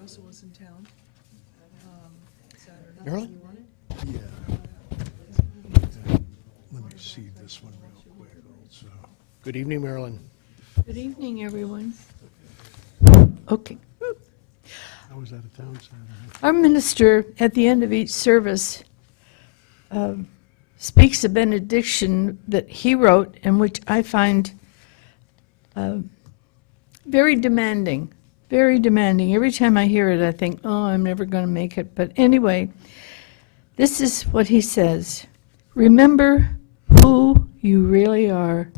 Russell was in town Saturday. Marilyn? You want it? Yeah. Let me see this one real quick also. Good evening, Marilyn. Good evening, everyone. Okay. I was out of town Saturday. Our minister, at the end of each service, speaks a benediction that he wrote and which I find very demanding, very demanding. Every time I hear it, I think, oh, I'm never going to make it. But anyway, this is what he says. Remember who you really are.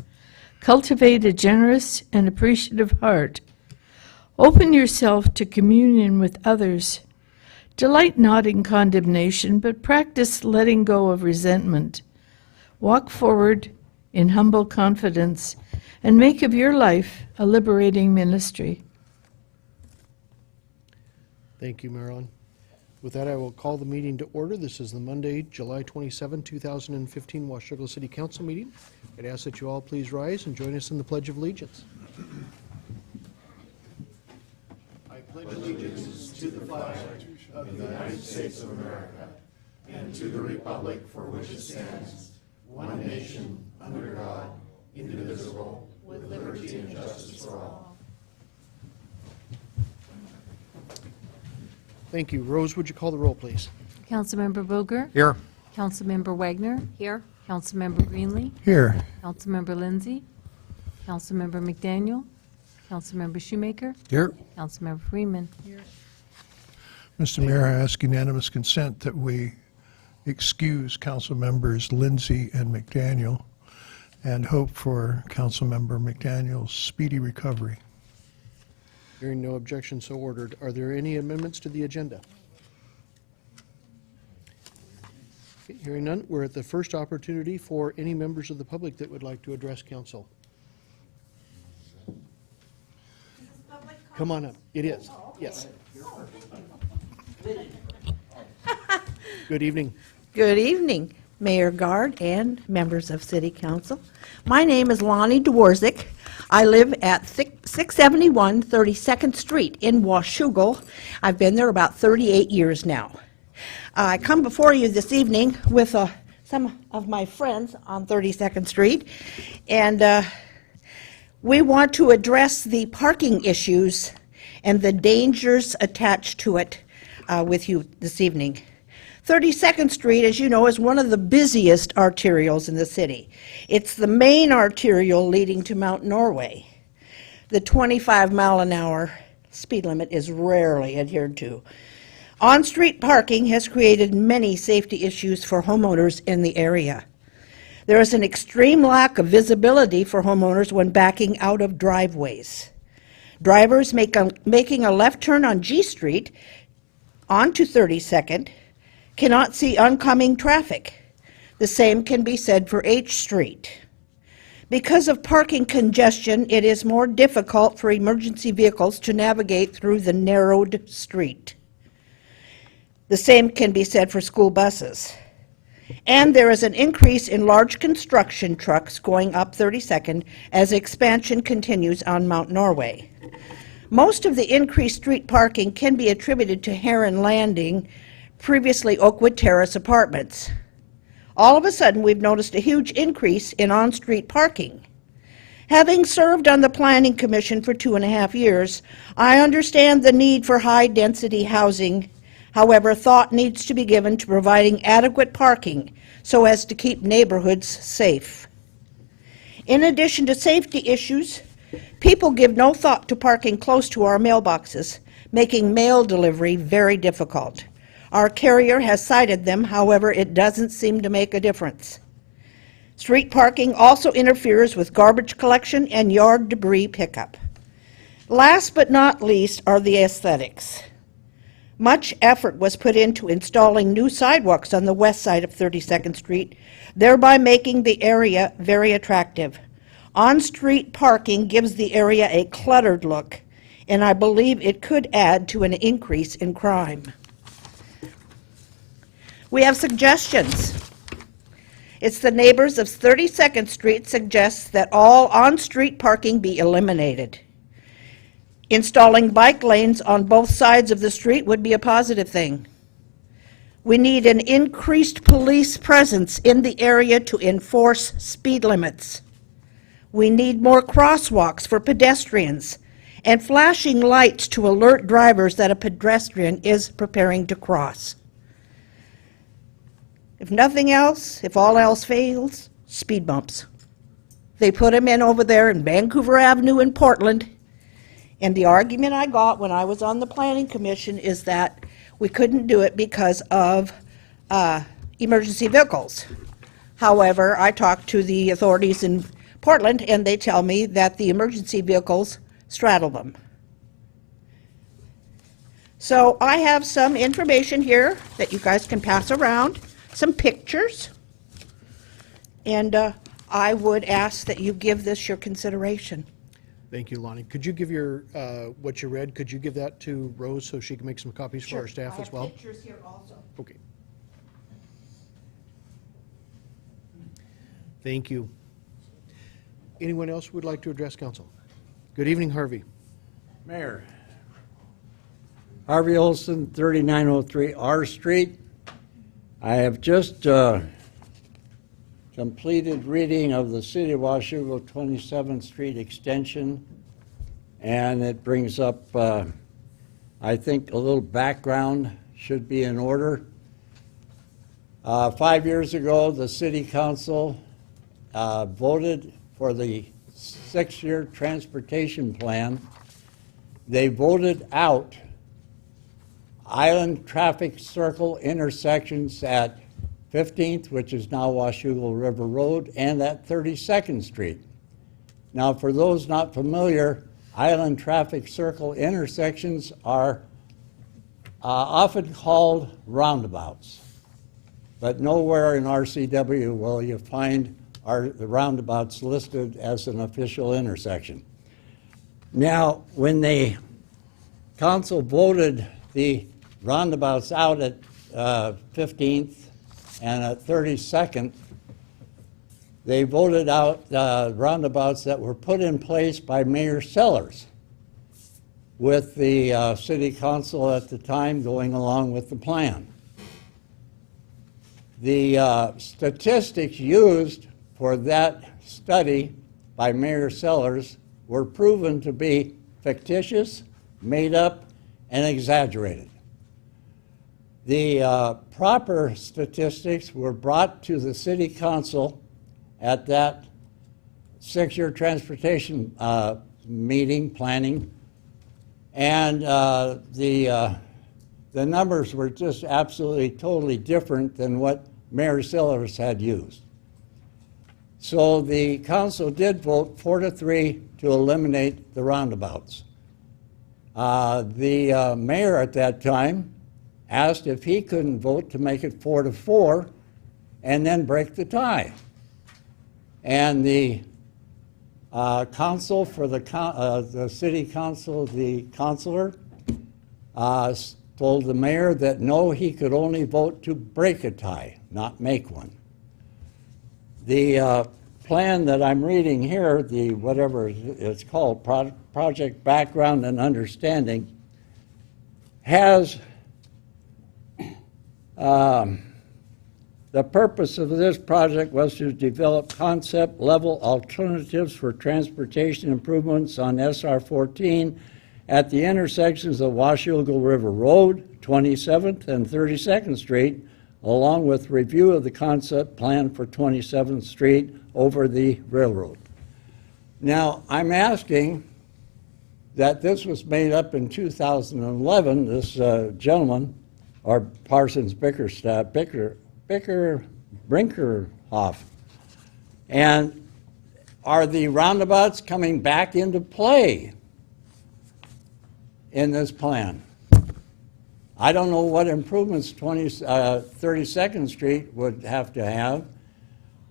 Cultivate a generous and appreciative heart. Open yourself to communion with others. Delight not in condemnation, but practice letting go of resentment. Walk forward in humble confidence and make of your life a liberating ministry. Thank you, Marilyn. With that, I will call the meeting to order. This is the Monday, July 27, 2015 Washougal City Council meeting. I'd ask that you all please rise and join us in the Pledge of Allegiance. I pledge allegiance to the flag of the United States of America and to the republic for which it stands, one nation, under God, indivisible, with liberty and justice for all. Thank you. Rose, would you call the roll, please? Councilmember Boger. Here. Councilmember Wagner. Here. Councilmember Greenlee. Here. Councilmember Lindsay. Councilmember McDaniel. Councilmember Shoemaker. Here. Councilmember Freeman. Mr. Mayor, I ask unanimous consent that we excuse council members Lindsay and McDaniel and hope for council member McDaniel's speedy recovery. Hearing no objection, so ordered. Are there any amendments to the agenda? Okay, hearing none, we're at the first opportunity for any members of the public that would like to address council. Come on up. It is. Yes. Good evening. Good evening, Mayor Guard and members of City Council. My name is Lonnie Dworzak. I live at 671 32nd Street in Washougal. I've been there about 38 years now. I come before you this evening with some of my friends on 32nd Street, and we want to address the parking issues and the dangers attached to it with you this evening. 32nd Street, as you know, is one of the busiest arterials in the city. It's the main arterial leading to Mount Norway. The 25-mile-an-hour speed limit is rarely adhered to. On-street parking has created many safety issues for homeowners in the area. There is an extreme lack of visibility for homeowners when backing out of driveways. Drivers making a left turn on G Street onto 32nd cannot see oncoming traffic. The same can be said for H Street. Because of parking congestion, it is more difficult for emergency vehicles to navigate through the narrowed street. The same can be said for school buses. And there is an increase in large construction trucks going up 32nd as expansion continues on Mount Norway. Most of the increased street parking can be attributed to Heron Landing, previously Oakwood Terrace apartments. All of a sudden, we've noticed a huge increase in on-street parking. Having served on the Planning Commission for 2.5 years, I understand the need for high-density housing. However, thought needs to be given to providing adequate parking so as to keep neighborhoods safe. In addition to safety issues, people give no thought to parking close to our mailboxes, making mail delivery very difficult. Our carrier has cited them, however, it doesn't seem to make a difference. Street parking also interferes with garbage collection and yard debris pickup. Last but not least are the aesthetics. Much effort was put into installing new sidewalks on the west side of 32nd Street, thereby making the area very attractive. On-street parking gives the area a cluttered look, and I believe it could add to an increase in crime. We have suggestions. It's the neighbors of 32nd Street suggests that all on-street parking be eliminated. Installing bike lanes on both sides of the street would be a positive thing. We need an increased police presence in the area to enforce speed limits. We need more crosswalks for pedestrians and flashing lights to alert drivers that a pedestrian is preparing to cross. If nothing else, if all else fails, speed bumps. They put them in over there in Vancouver Avenue in Portland, and the argument I got when I was on the Planning Commission is that we couldn't do it because of emergency vehicles. However, I talked to the authorities in Portland, and they tell me that the emergency vehicles straddle them. So I have some information here that you guys can pass around, some pictures, and I would ask that you give this your consideration. Thank you, Lonnie. Could you give your, what you read, could you give that to Rose so she can make some copies for our staff as well? I have pictures here also. Okay. Thank you. Anyone else who would like to address council? Good evening, Harvey. Mayor, Harvey Olson, 3903 R Street. I have just completed reading of the City of Washougal 27th Street extension, and it brings up, I think, a little background should be in order. 5 years ago, the City Council voted for the 6-year transportation plan. They voted out island traffic circle intersections at 15th, which is now Washougal River Road, and at 32nd Street. Now, for those not familiar, island traffic circle intersections are often called roundabouts, but nowhere in RCW will you find the roundabouts listed as an official intersection. Now, when the council voted the roundabouts out at 15th and at 32nd, they voted out roundabouts that were put in place by Mayor Sellers, with the city council at the time going along with the plan. The statistics used for that study by Mayor Sellers were proven to be fictitious, made up, and exaggerated. The proper statistics were brought to the City Council at that 6-year transportation meeting, planning, and the numbers were just absolutely, totally different than what Mayor Sellers had used. So the council did vote 4-3 to eliminate the roundabouts. The mayor at that time asked if he couldn't vote to make it 4-4 and then break the tie. And the council for the city council, the councilor, told the mayor that no, he could only vote to break a tie, not make one. The plan that I'm reading here, the whatever it's called, Project Background and Understanding, has the purpose of this project was to develop concept level alternatives for transportation improvements on SR 14 at the intersections of Washougal River Road, 27th and 32nd Street, along with review of the concept plan for 27th Street over the railroad. Now, I'm asking that this was made up in 2011, this gentleman, or Parsons Bickerstaff, Brinkerhoff. And are the roundabouts coming back into play in this plan? I don't know what improvements 32nd Street would have to have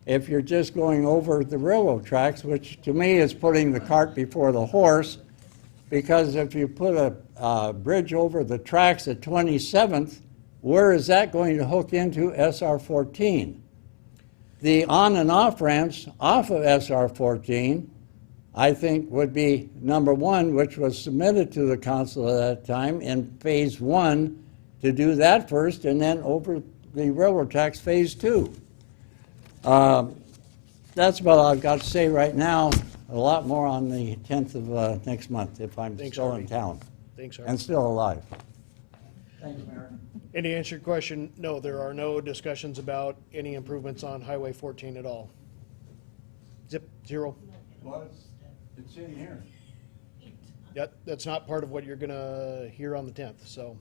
if you're just going over the railroad tracks, which to me is putting the cart before the horse, because if you put a bridge over the tracks at 27th, where is that going to hook into SR 14? The on and off ramps off of SR 14 I think would be number one, which was submitted to the council at that time in phase one, to do that first, and then over the railroad tracks phase two. That's about all I've got to say right now. A lot more on the 10th of next month, if I'm Thanks, still Harvey. in town Thanks, sir. and still alive. Thank you, Mayor. And to answer your question, no, there are no discussions about any improvements on Highway 14 at all. Zip, zero. Well, it's in here. That's not part of what you're gonna hear on the 10th, so.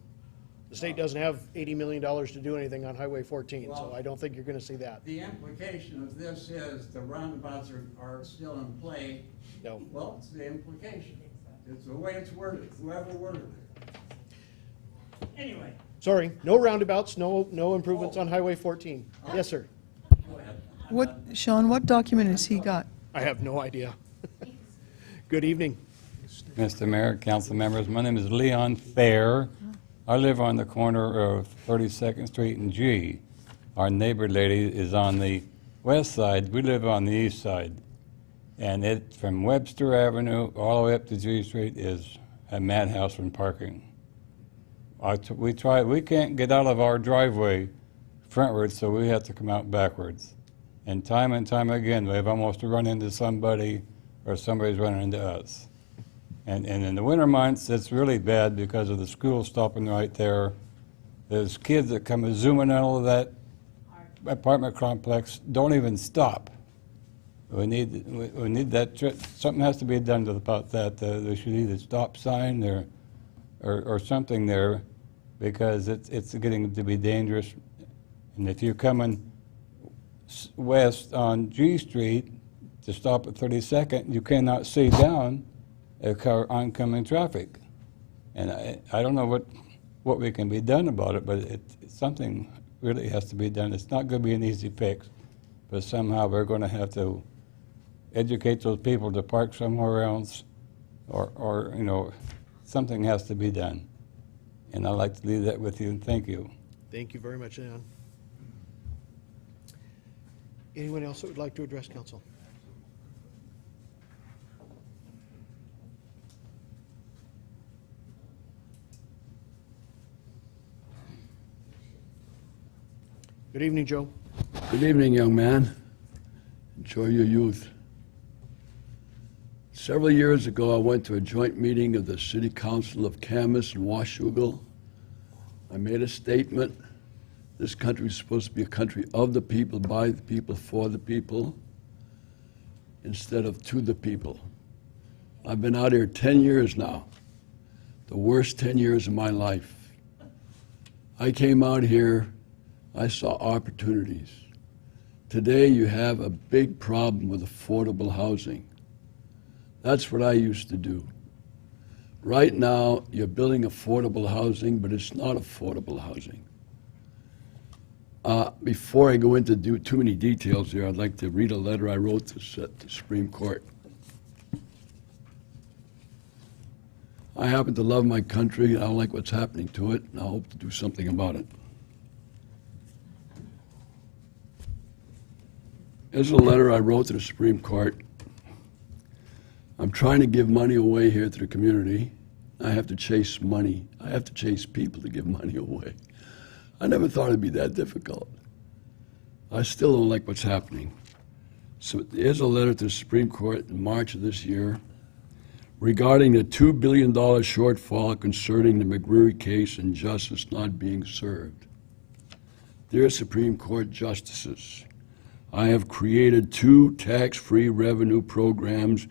The state doesn't have $80 million to do anything on Highway 14, so Well- I don't think you're gonna see that. The implication of this is the roundabouts are still in play. No. Well, it's the implication. It's the way it's worded, whoever worded it. Anyway, Sorry, no roundabouts, no improvements on Highway 14. Yes, sir. go ahead. What, Sean, what document has he got? I have no idea. Good evening. Mr. Mayor, council members, my name is Leon Fair. I live on the corner of 32nd Street and G. Our neighbor lady is on the west side, we live on the east side. And it, from Webster Avenue all the way up to G Street is a madhouse from parking. We can't get out of our driveway frontwards, so we have to come out backwards. And time again, we've almost run into somebody or somebody's running into us. And in the winter months, it's really bad because of the school stopping right there. There's kids that come zooming out of that apartment complex, don't even stop. We need that, something has to be done about that. There should either stop sign there or something there, because it's getting to be dangerous. And if you're coming west on G Street to stop at 32nd, you cannot see down oncoming traffic. And I don't know what we can be done about it, but something really has to be done. It's not going to be an easy fix, but somehow we're going to have to educate those people to park somewhere else, or you know, something has to be done. And I'd like to leave that with you, and thank you. Thank you very much, Leon. Anyone else that would like to address council? Good evening, Joe. Good evening, young man. Enjoy your youth. Several years ago, I went to a joint meeting of the City Council of Camas and Washougal. I made a statement. This country is supposed to be a country of the people, by the people, for the people, instead of to the people. I've been out here 10 years now, the worst 10 years of my life. I came out here, I saw opportunities. Today, you have a big problem with affordable housing. That's what I used to do. Right now, you're building affordable housing, but it's not affordable housing. Before I go into too many details here, I'd like to read a letter I wrote to the Supreme Court. I happen to love my country, and I don't like what's happening to it, and I hope to do something about it. Here's a letter I wrote to the Supreme Court. I'm trying to give money away here to the community. I have to chase money. I have to chase people to give money away. I never thought it'd be that difficult. I still don't like what's happening. So here's a letter to the Supreme Court in March of this year regarding the $2 billion shortfall concerning the McGreary case and justice not being served. Dear Supreme Court justices, I have created 2 tax-free revenue programs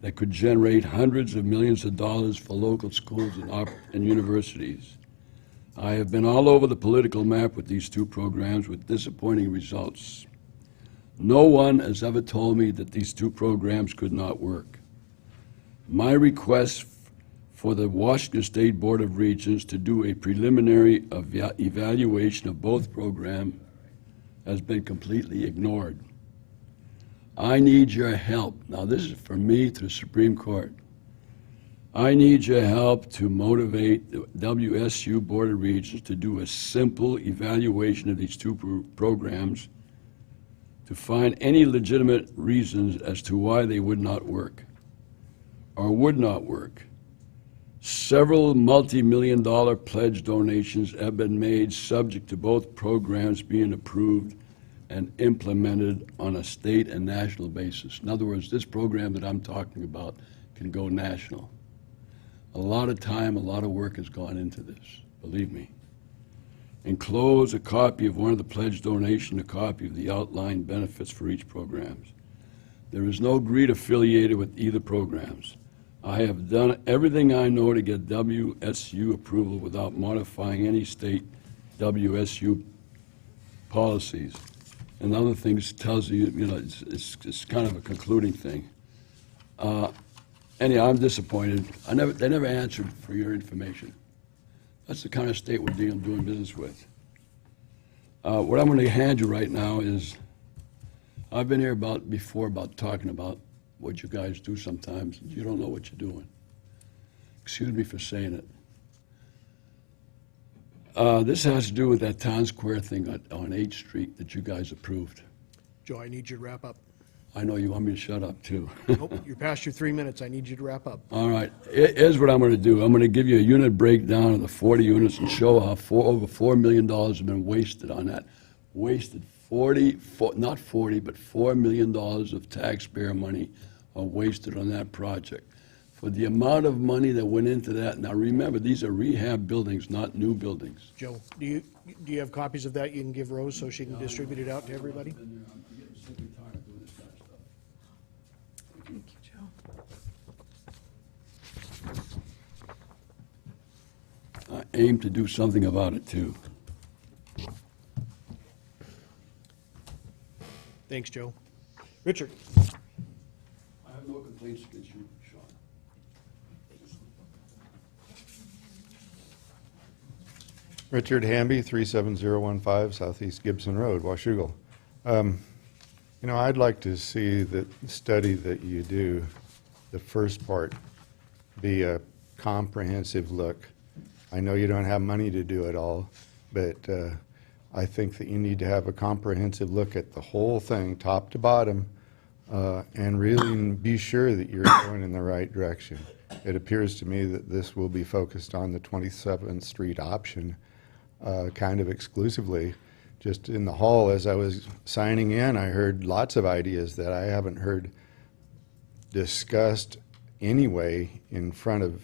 that could generate hundreds of millions of dollars for local schools and universities. I have been all over the political map with these 2 programs with disappointing results. No one has ever told me that these 2 programs could not work. My request for the Washington State Board of Regents to do a preliminary evaluation of both programs has been completely ignored. I need your help. Now, this is from me to the Supreme Court. I need your help to motivate the WSU Board of Regents to do a simple evaluation of these 2 programs to find any legitimate reasons as to why they would not work. or would not work. Several multi-million-dollar pledge donations have been made subject to both programs being approved and implemented on a state and national basis. In other words, this program that I'm talking about can go national. A lot of time, a lot of work has gone into this, believe me. Enclose a copy of one of the pledge donation, a copy of the outlined benefits for each program. There is no greed affiliated with either programs. I have done everything I know to get WSU approval without modifying any state WSU policies. And other things tells you, it's kind of a concluding thing. Anyhow, I'm disappointed. They never answered for your information. That's the kind of state we're doing business with. What I'm going to hand you right now is, I've been here before about talking about what you guys do sometimes. You don't know what you're doing. Excuse me for saying it. This has to do with that town square thing on 8th Street that you guys approved. Joe, I need you to wrap up. I know you want me to shut up, too. Nope, you're past your 3 minutes. I need you to wrap up. All right, here's what I'm going to do. I'm going to give you a unit breakdown of the 40 units and show how over $4 million have been wasted on that. Wasted not 40, but $4 million of taxpayer money are wasted on that project. For the amount of money that went into that, now remember, these are rehab buildings, not new buildings. Joe, do you have copies of that you can give Rose so she can distribute it out to everybody? I aim to do something about it, too. Thanks, Joe. Richard? I have no complaints against you, Sean. Richard Hamby, 37015 Southeast Gibson Road, Washougal. I'd like to see the study that you do, the first part, be a comprehensive look. I know you don't have money to do it all, but I think that you need to have a comprehensive look at the whole thing, top to bottom, and really be sure that you're going in the right direction. It appears to me that this will be focused on the 27th Street option kind of exclusively. Just in the hall as I was signing in, I heard lots of ideas that I haven't heard discussed anyway in front of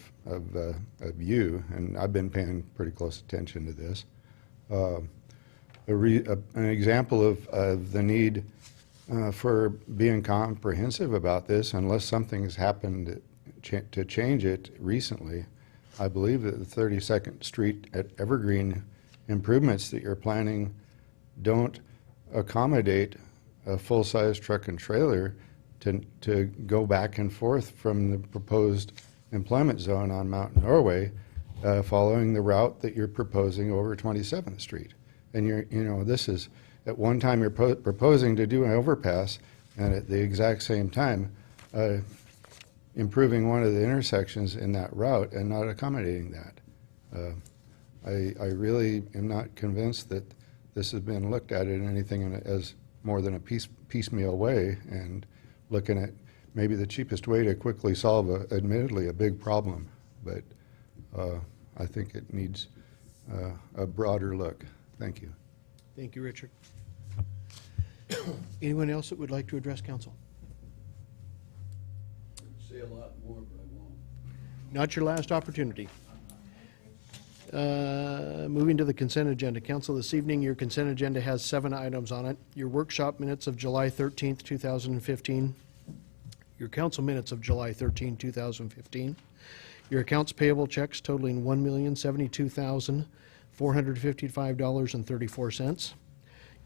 you, and I've been paying pretty close attention to this. An example of the need for being comprehensive about this, unless something's happened to change it recently, I believe that the 32nd Street at Evergreen improvements that you're planning don't accommodate a full-size truck and trailer to go back and forth from the proposed employment zone on Mountain Norway, following the route that you're proposing over 27th Street. And this is, at one time you're proposing to do an overpass, and at the exact same time, improving one of the intersections in that route and not accommodating that. I really am not convinced that this has been looked at in anything as more than a piecemeal way, and looking at maybe the cheapest way to quickly solve admittedly a big problem. But I think it needs a broader look. Thank you. Thank you, Richard. Anyone else that would like to address council? Say a lot more, but I won't. Not your last opportunity. Moving to the consent agenda. Council, this evening, your consent agenda has 7 items on it. Your workshop minutes of July 13th, 2015. Your council minutes of July 13, 2015. Your accounts payable checks totaling $1,072,455.34.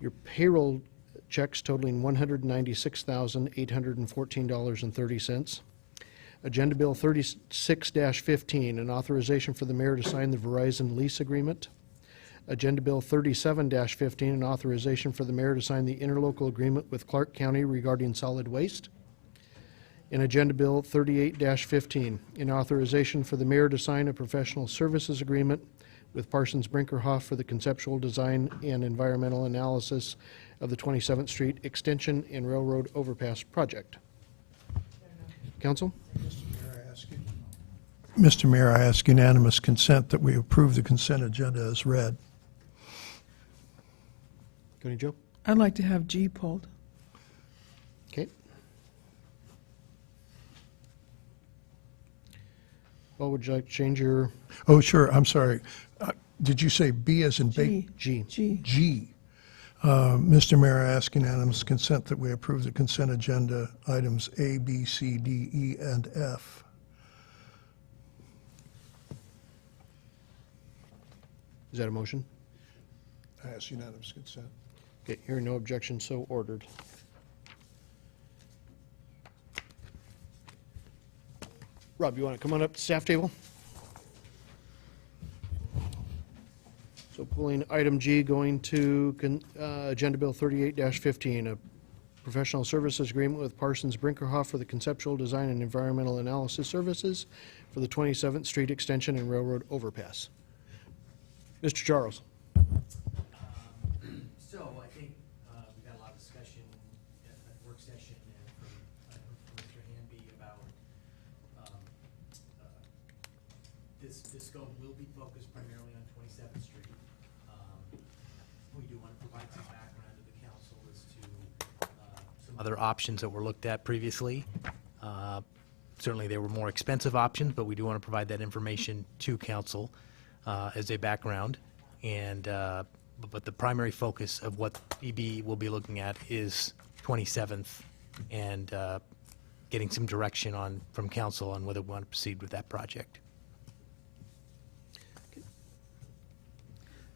Your payroll checks totaling $196,814.30. Agenda Bill 36-15, an authorization for the mayor to sign the Verizon lease agreement. Agenda Bill 37-15, an authorization for the mayor to sign the interlocal agreement with Clark County regarding solid waste. And Agenda Bill 38-15, an authorization for the mayor to sign a professional services agreement with Parsons Brinkerhoff for the conceptual design and environmental analysis of the 27th Street Extension and Railroad Overpass project. Council? Mr. Mayor, I ask Mr. Mayor, I ask unanimous consent that we approve the consent agenda as read. Attorney Joe? I'd like to have G pulled. Okay. Well, would you like to change your Oh, sure, I'm sorry. Did you say B as in bait? G. G? G. G. Mr. Mayor, I ask unanimous consent that we approve the consent agenda items A, B, C, D, E, and F. Is that a motion? I ask unanimous consent. Okay, hearing no objection, so ordered. Rob, you want to come on up to staff table? So pulling item G, going to Agenda Bill 38-15, a professional services agreement with Parsons Brinkerhoff for the conceptual design and environmental analysis services for the 27th Street Extension and Railroad Overpass. Mr. Charles? So I think we've had a lot of discussion at the work session and from Mr. Hamby about this scope will be focused primarily on 27th Street. We do want to provide some background to the council as to some other options that were looked at previously. Certainly, there were more expensive options, but we do want to provide that information to council as a background. And but the primary focus of what EB will be looking at is 27th and getting some direction from council on whether we want to proceed with that project.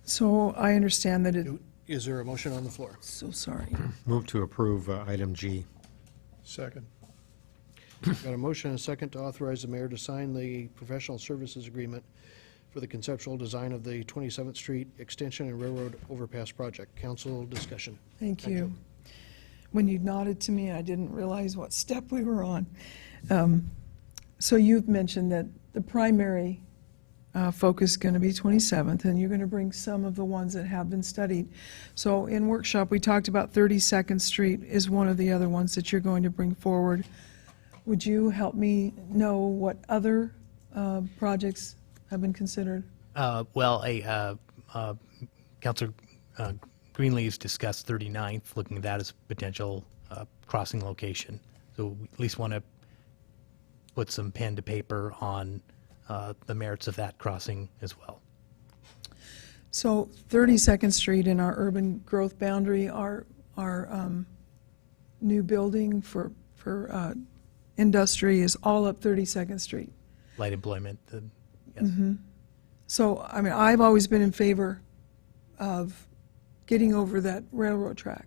So I understand that Is there a motion on the floor? so sorry. Move to approve item G. Second. Got a motion and a second to authorize the mayor to sign the professional services agreement for the conceptual design of the 27th Street Extension and Railroad Overpass project. Council discussion. Thank you. When you nodded to me, I didn't realize what step we were on. So you've mentioned that the primary focus is going to be 27th, and you're going to bring some of the ones that have been studied. So in workshop, we talked about 32nd Street is one of the other ones that you're going to bring forward. Would you help me know what other projects have been considered? Councilor Greenleaf's discussed 39th, looking at that as a potential crossing location. So we at least want to put some pen to paper on the merits of that crossing as well. So 32nd Street in our urban growth boundary, our new building for industry is all up 32nd Street. Light employment, yes. So, I mean, I've always been in favor of getting over that railroad track.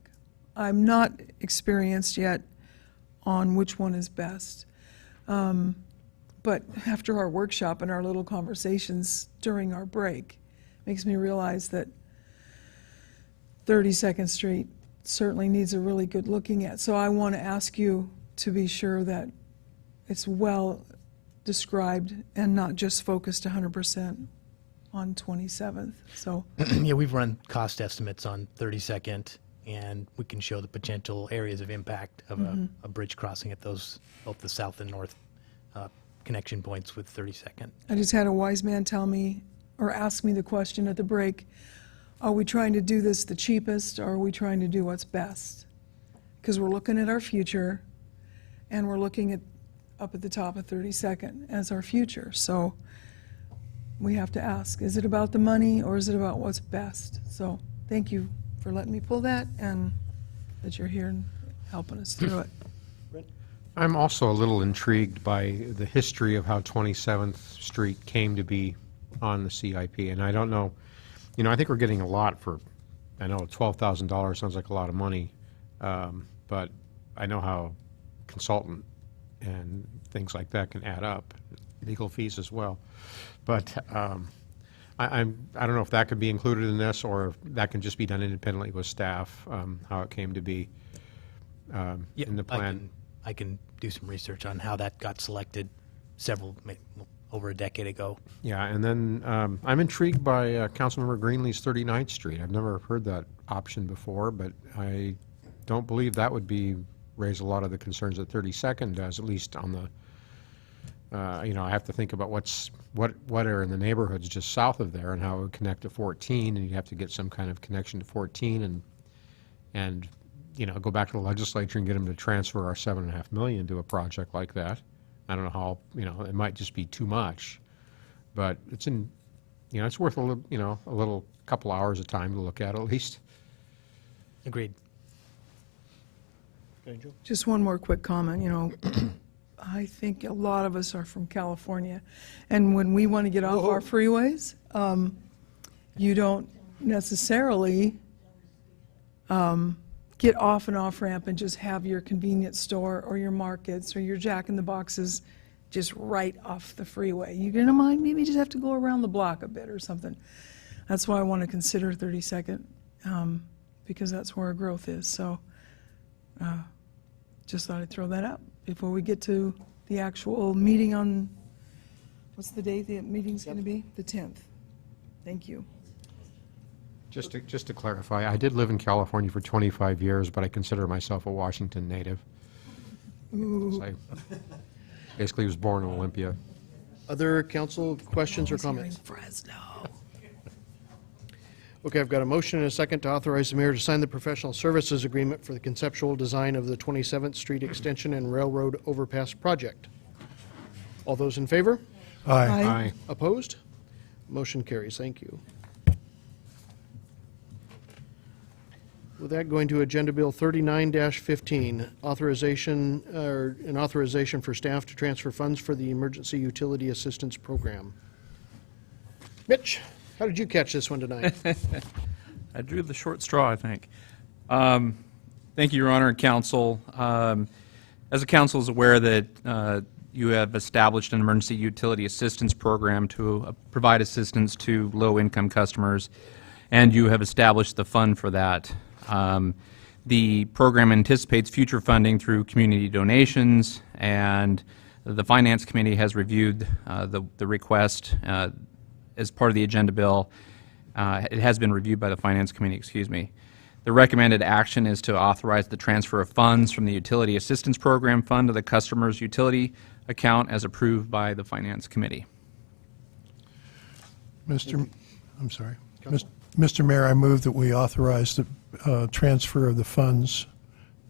I'm not experienced yet on which one is best. But after our workshop and our little conversations during our break, makes me realize that 32nd Street certainly needs a really good looking at. So I want to ask you to be sure that it's well described and not just focused 100% on 27th. So Yeah, we've run cost estimates on 32nd, and we can show the potential areas of impact of a bridge crossing at those, both the south and north connection points with 32nd. I just had a wise man tell me, or ask me the question at the break, are we trying to do this the cheapest, or are we trying to do what's best? Because we're looking at our future, and we're looking at up at the top of 32nd as our future. So we have to ask, is it about the money, or is it about what's best? So thank you for letting me pull that, and that you're here and helping us through it. I'm also a little intrigued by the history of how 27th Street came to be on the CIP, and I don't know, I think we're getting a lot for, I know $12,000 sounds like a lot of money, but I know how consultant and things like that can add up, legal fees as well. But I don't know if that could be included in this, or if that can just be done independently with staff, how it came to be in the plan. I can do some research on how that got selected over a decade ago. Yeah, and then I'm intrigued by Councilmember Greenlee's 39th Street. I've never heard that option before, but I don't believe that would raise a lot of the concerns that 32nd does, at least on I have to think about what are in the neighborhoods just south of there and how it would connect to 14, and you have to get some kind of connection to 14 and go back to the legislature and get them to transfer our $7.5 million to a project like that. I don't know how, it might just be too much, but it's it's worth a little couple hours of time to look at least. Agreed. Okay, Joe? Just one more quick comment, I think a lot of us are from California, and when we want to get off our freeways, you don't necessarily get off an off-ramp and just have your convenience store or your markets or your Jack in the Boxes just right off the freeway. You're gonna mind, maybe just have to go around the block a bit or something. That's why I want to consider 32nd, because that's where our growth is, so just thought I'd throw that out before we get to the actual meeting on, what's the date the meeting's going to be? The 10th. Thank you. Just to clarify, I did live in California for 25 years, but I consider myself a Washington native. So I basically was born in Olympia. Other council questions or comments? Fresno. Okay, I've got a motion and a second to authorize the mayor to sign the professional services agreement for the conceptual design of the 27th Street Extension and Railroad Overpass project. All those in favor? Aye. Aye. Opposed? Motion carries. Thank you. With that, going to Agenda Bill 39-15, authorization for staff to transfer funds for the Emergency Utility Assistance Program. Mitch, how did you catch this one tonight? I drew the short straw, I think. Thank you, Your Honor and Council. As the Council is aware that you have established an emergency utility assistance program to provide assistance to low-income customers, and you have established the fund for that. The program anticipates future funding through community donations, and the Finance Committee has reviewed the request as part of the agenda bill. It has been reviewed by the Finance Committee, excuse me. The recommended action is to authorize the transfer of funds from the Utility Assistance Program Fund to the customer's utility account as approved by the Finance Committee. Mr. Mayor, I move that we authorize the transfer of the funds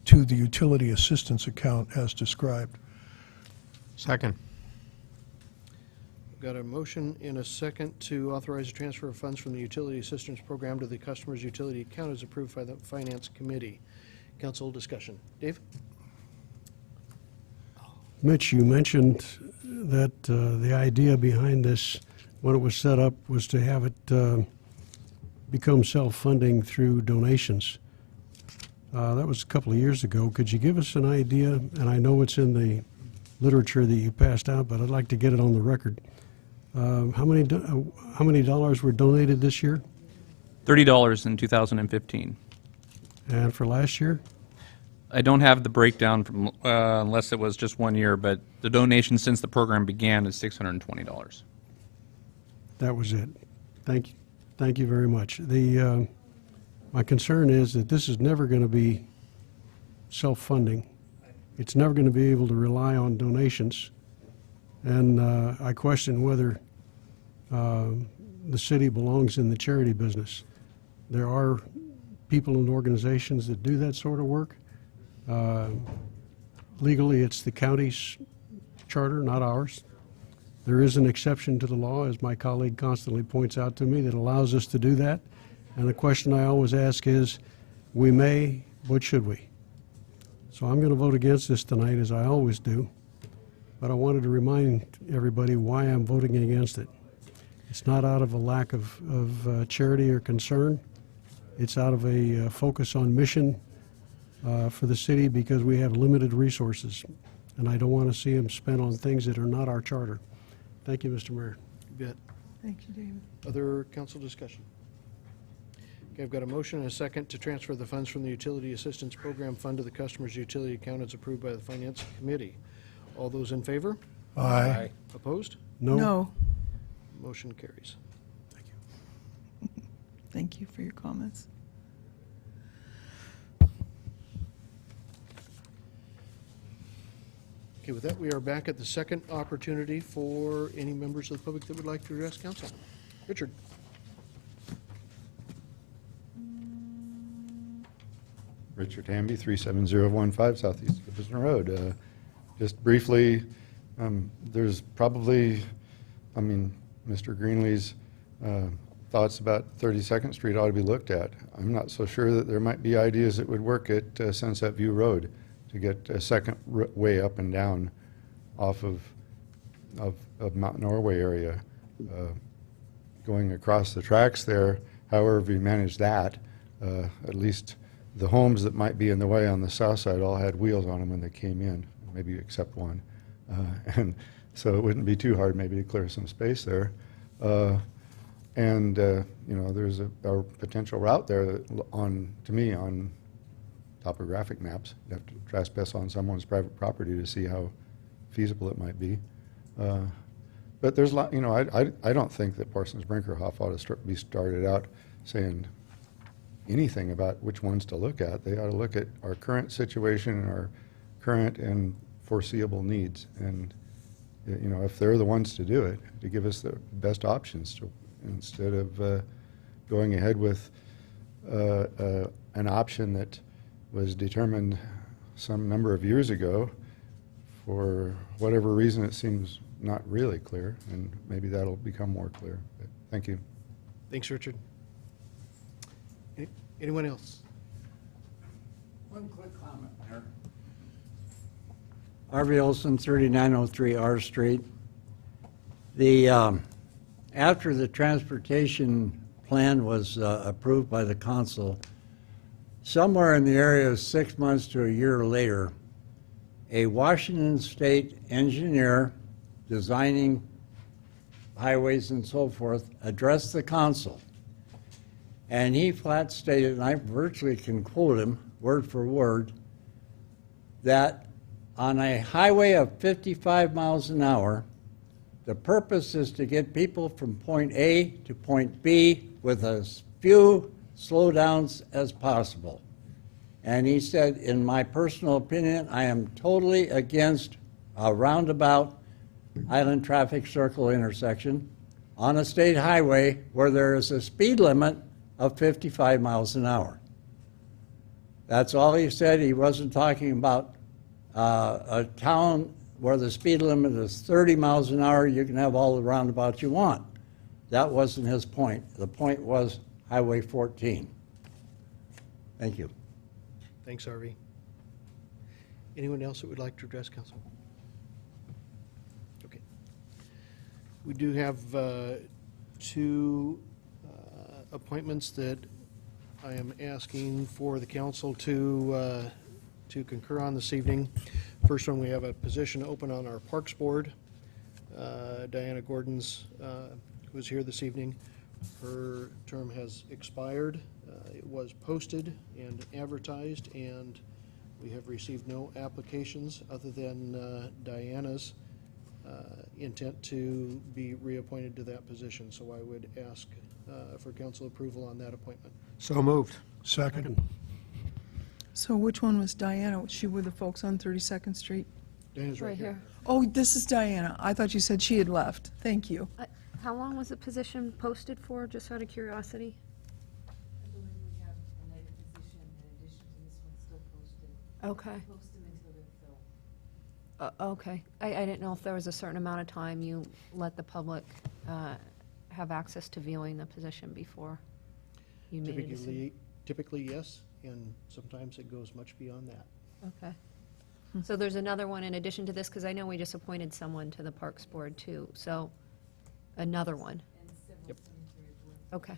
to the utility assistance account as described. Second. Got a motion and a second to authorize the transfer of funds from the Utility Assistance Program to the customer's utility account as approved by the Finance Committee. Council discussion. Dave? Mitch, you mentioned that the idea behind this, when it was set up, was to have it become self-funding through donations. That was a couple of years ago. Could you give us an idea, and I know it's in the literature that you passed out, but I'd like to get it on the record. How many dollars were donated this year? $30 in 2015. And for last year? I don't have the breakdown from unless it was just 1 year, but the donation since the program began is $620. That was it. Thank you. Thank you very much. My concern is that this is never going to be self-funding. It's never going to be able to rely on donations. And I question whether the city belongs in the charity business. There are people and organizations that do that sort of work. Legally, it's the county's charter, not ours. There is an exception to the law, as my colleague constantly points out to me, that allows us to do that. And the question I always ask is, we may, but should we? So I'm going to vote against this tonight, as I always do. But I wanted to remind everybody why I'm voting against it. It's not out of a lack of charity or concern. It's out of a focus on mission for the city, because we have limited resources. And I don't want to see them spent on things that are not our charter. Thank you, Mr. Mayor. You bet. Thank you, David. Other council discussion? Okay, I've got a motion and a second to transfer the funds from the Utility Assistance Program Fund to the customer's utility account as approved by the Finance Committee. All those in favor? Aye. Opposed? No. Motion carries. Thank you for your comments. Okay, Okay, with that, we are back at the second opportunity for any members of the public that would like to address council. Richard? Richard Hamby, 37015 Southeast Division Road. Just briefly, there's probably, Mr. Greenlee's thoughts about 32nd Street ought to be looked at. I'm not so sure that there might be ideas that would work at Sunset View Road to get a second way up and down off of Mount Norway area. Going across the tracks there, however you manage that, at least the homes that might be in the way on the south side all had wheels on them when they came in, maybe except one. And so it wouldn't be too hard maybe to clear some space there. There's a potential route there that to me, on topographic maps, you have to trespass on someone's private property to see how feasible it might be. But there's a lot, I don't think that Parsons Brinkerhoff ought to be started out saying anything about which ones to look at. They ought to look at our current situation and our current and foreseeable needs. And, if they're the ones to do it, to give us the best options instead of going ahead with an option that was determined some number of years ago. For whatever reason, it seems not really clear, and maybe that'll become more clear. But thank you. Thanks, Richard. Anyone else? One quick comment, Mayor. Harvey Olson, 3903 R Street. After the transportation plan was approved by the council, somewhere in the area of 6 months to a year later, a Washington State engineer designing highways and so forth addressed the council. And he flat stated, and I virtually can quote him word for word, that on a highway of 55 miles an hour, the purpose is to get people from point A to point B with as few slowdowns as possible. And he said, in my personal opinion, I am totally against a roundabout Island Traffic Circle intersection on a state highway where there is a speed limit of 55 miles an hour. That's all he said. He wasn't talking about a town where the speed limit is 30 miles an hour, you can have all the roundabouts you want. That wasn't his point. The point was Highway 14. Thank you. Thanks, Harvey. Anyone else that would like to address council? Okay. We do have two appointments that I am asking for the council to concur on this evening. First one, we have a position open on our Parks Board. Diana Gordon's was here this evening. Her term has expired. It was posted and advertised, and we have received no applications other than Diana's intent to be reappointed to that position. So I would ask for council approval on that appointment. So moved. Second. So which one was Diana? Was she with the folks on 32nd Street? Diana's right here. Oh, this is Diana. I thought you said she had left. Thank you. How long was the position posted for, just out of curiosity? Okay. Okay. I didn't know if there was a certain amount of time you let the public have access to viewing the position before you made a decision. Typically, yes, and sometimes it goes much beyond that. Okay. So there's another one in addition to this, because I know we just appointed someone to the Parks Board too, so another one. Yep. Okay.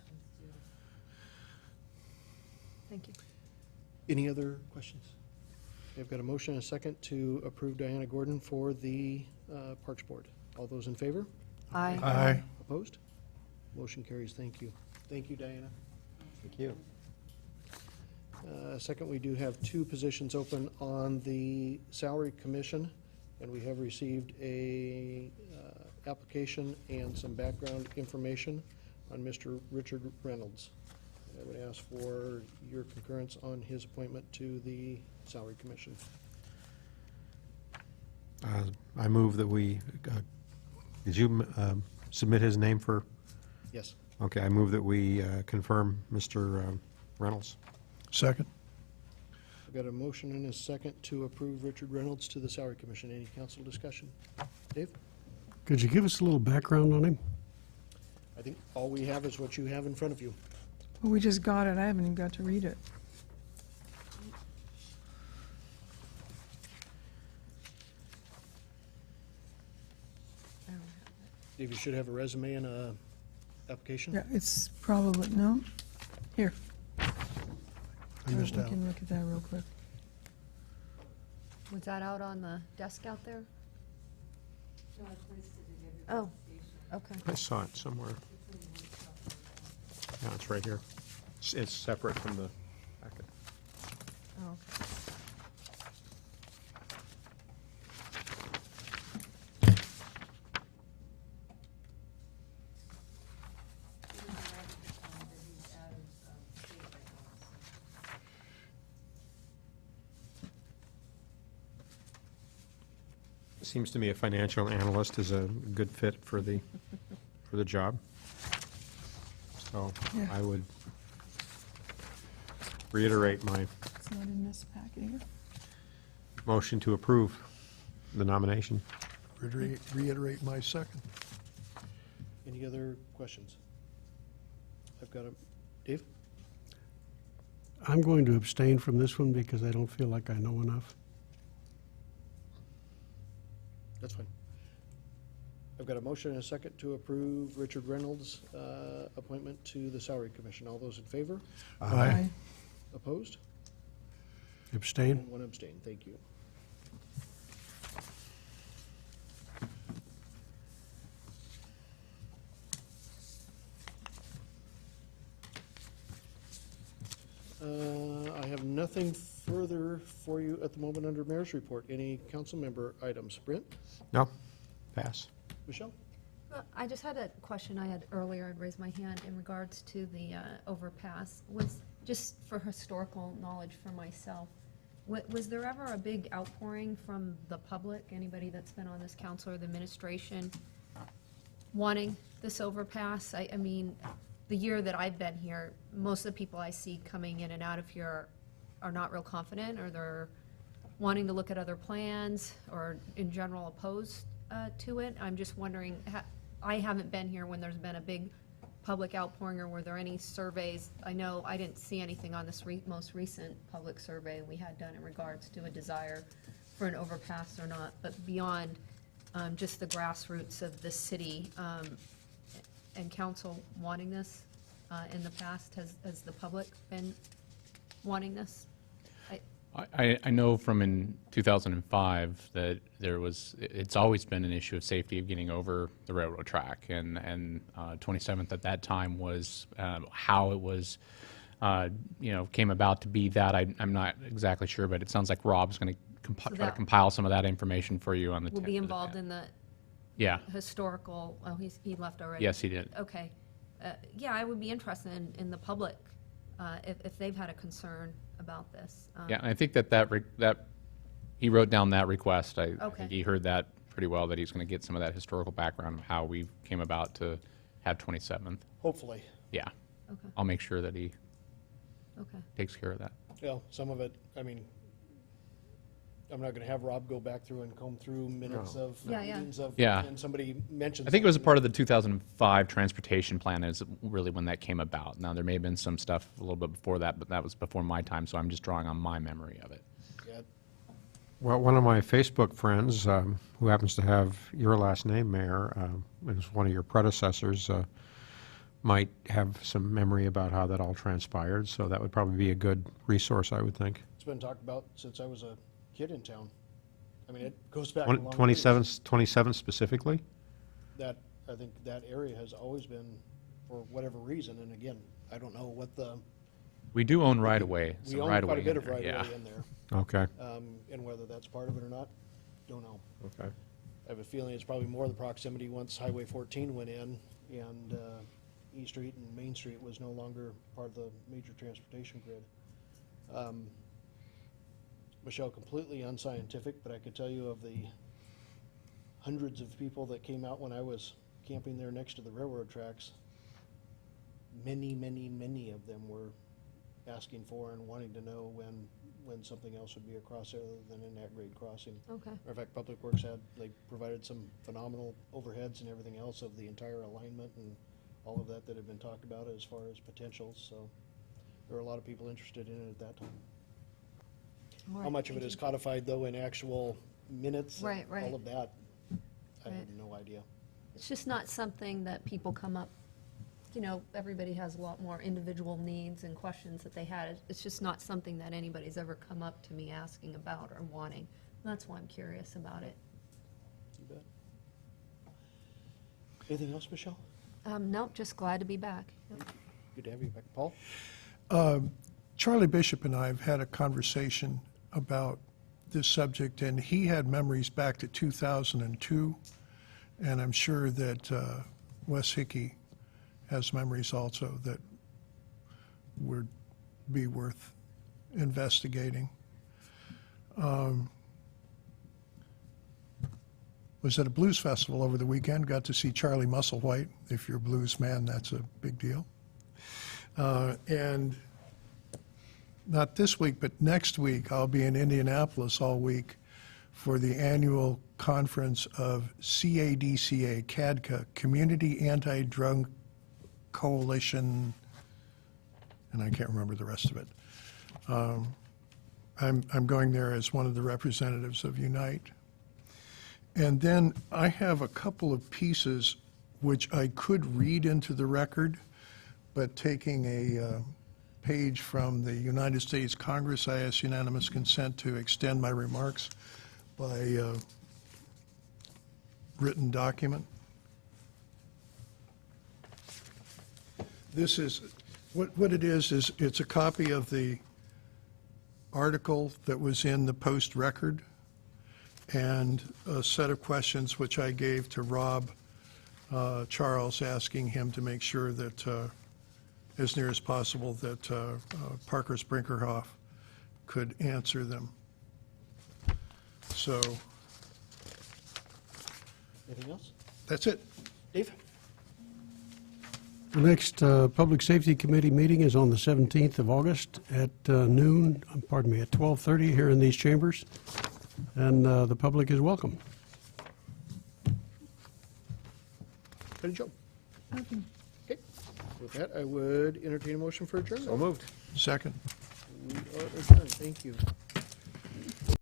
Thank you. Any other questions? I've got a motion and a second to approve Diana Gordon for the Parks Board. All those in favor? Aye. Aye. Opposed? Motion carries. Thank you. Thank you, Diana. Thank you. Second, we do have two positions open on the Salary Commission, and we have received a application and some background information on Mr. Richard Reynolds. I would ask for your concurrence on his appointment to the Salary Commission. I move that we, did you submit his name for? Yes. Okay, I move that we confirm Mr. Reynolds. Second? I've got a motion and a second to approve Richard Reynolds to the Salary Commission. Any council discussion? Dave? Could you give us a little background on him? I think all we have is what you have in front of you. Well, we just got it, I haven't even got to read it. Dave, you should have a resume and a application. Yeah, it's probably, no? Here. I missed We out. can look at that real quick. Was that out on the desk out there? Oh, okay. I saw it somewhere. Yeah, it's right here. It's separate from the packet. Oh, okay. Seems to me a financial analyst is a good fit for the job. So Yeah. I would reiterate my It's not in this packet here. motion to approve the nomination. Reiterate my second. Any other questions? I've got a, Dave? I'm going to abstain from this one because I don't feel like I know enough. That's fine. I've got a motion and a second to approve Richard Reynolds' appointment to the Salary Commission. All those in favor? Aye. Opposed? Abstain? And one abstain. Thank you. I have nothing further for you at the moment under Mayor's Report. Any council member items? Brent? No? Pass. Michelle? I just had a question I had earlier, I'd raised my hand in regards to the overpass. Was, just for historical knowledge for myself, was there ever a big outpouring from the public, anybody that's been on this council or the administration, wanting this overpass? I mean, the year that I've been here, most of the people I see coming in and out of here are not real confident, or they're wanting to look at other plans, or in general opposed to it. I'm just wondering, I haven't been here when there's been a big public outpouring, or were there any surveys? I know I didn't see anything on this most recent public survey we had done in regards to a desire for an overpass or not, but beyond just the grassroots of the city and council wanting this in the past, has the public been wanting this? I know from in 2005 that it's always been an issue of safety of getting over the railroad track, and 27th at that time was how it was, came about to be that. I'm not exactly sure, but it sounds like Rob's going to try to that- compile some of that information for you on the. Will be involved in the Yeah. historical, oh, he left already? Yes, he did. Okay. Yeah, I would be interested in the public, if they've had a concern about this. Yeah, and I think that he wrote down that request. I Okay. think he heard that pretty well, that he's going to get some of that historical background of how we came about to have 27th. Hopefully. Yeah. Okay. I'll make sure that he Okay. takes care of that. Well, some of it, I mean, I'm not gonna have Rob go back through and comb through minutes of Yeah, yeah. meetings of, Yeah. and somebody mentions. I think it was a something. part of the 2005 transportation plan is really when that came about. Now, there may have been some stuff a little bit before that, but that was before my time, so I'm just drawing on my memory of it. Yeah, Well, one of my Facebook friends, who happens to have your last name, Mayor, is one of your predecessors, might have some memory about how that all transpired, so that would probably be a good resource, I would think. it's been talked about since I was a kid in town. I mean, it goes back a long ways. 27 specifically? That, I think that area has always been, for whatever reason, and again, I don't know what the, We do own right-of-way, we some own right-of-way quite a bit in of there, right yeah. away in there. Okay, And whether that's part of it or not, don't know. okay. I have a feeling it's probably more the proximity once Highway 14 went in, and E Street and Main Street was no longer part of the major transportation grid. Michelle, completely unscientific, but I could tell you of the hundreds of people that came out when I was camping there next to the railroad tracks. Many, many, many of them were asking for and wanting to know when something else would be across there other than an at-grade crossing. Okay. Matter of fact, Public Works they provided some phenomenal overheads and everything else of the entire alignment and all of that had been talked about as far as potentials, so there were a lot of people interested in it at that time. All How right, much of it thank is you. codified, though, in actual minutes? and Right, right. All of that, I have Right. no idea. It's just not something that people come up, you know, everybody has a lot more individual needs and questions that they had. It's just not something that anybody's ever come up to me asking about or wanting. That's why I'm curious about it. You bet. Anything else, Michelle? Nope, just glad to be back. Yep. Good to have you back. Paul? Charlie Bishop and I have had a conversation about this subject, and he had memories back to 2002, and I'm sure that Wes Hickey has memories also that would be worth investigating. Was at a blues festival over the weekend, got to see Charlie Musselwhite. If you're a blues man, that's a big deal. And not this week, but next week, I'll be in Indianapolis all week for the annual conference of CADCA, CADCA, Community Anti-Drug Coalition, and I can't remember the rest of it. I'm going there as one of the representatives of Unite. And then I have a couple of pieces which I could read into the record, but taking a page from the United States Congress, I ask unanimous consent to extend my remarks by written document. This is, what it is it's a copy of the article that was in the Post Record and a set of questions which I gave to Rob Charles, asking him to make sure that, as near as possible, that Parker Sprinkerhoff could answer them. So Anything else? that's it. Dave? The next Public Safety Committee meeting is on the 17th of August at noon, pardon me, at 12:30 here in these chambers, and the public is welcome. Ready, Joe? Okay. With that, I would entertain a motion for adjournment. So moved. Second. We are adjourned. Thank you.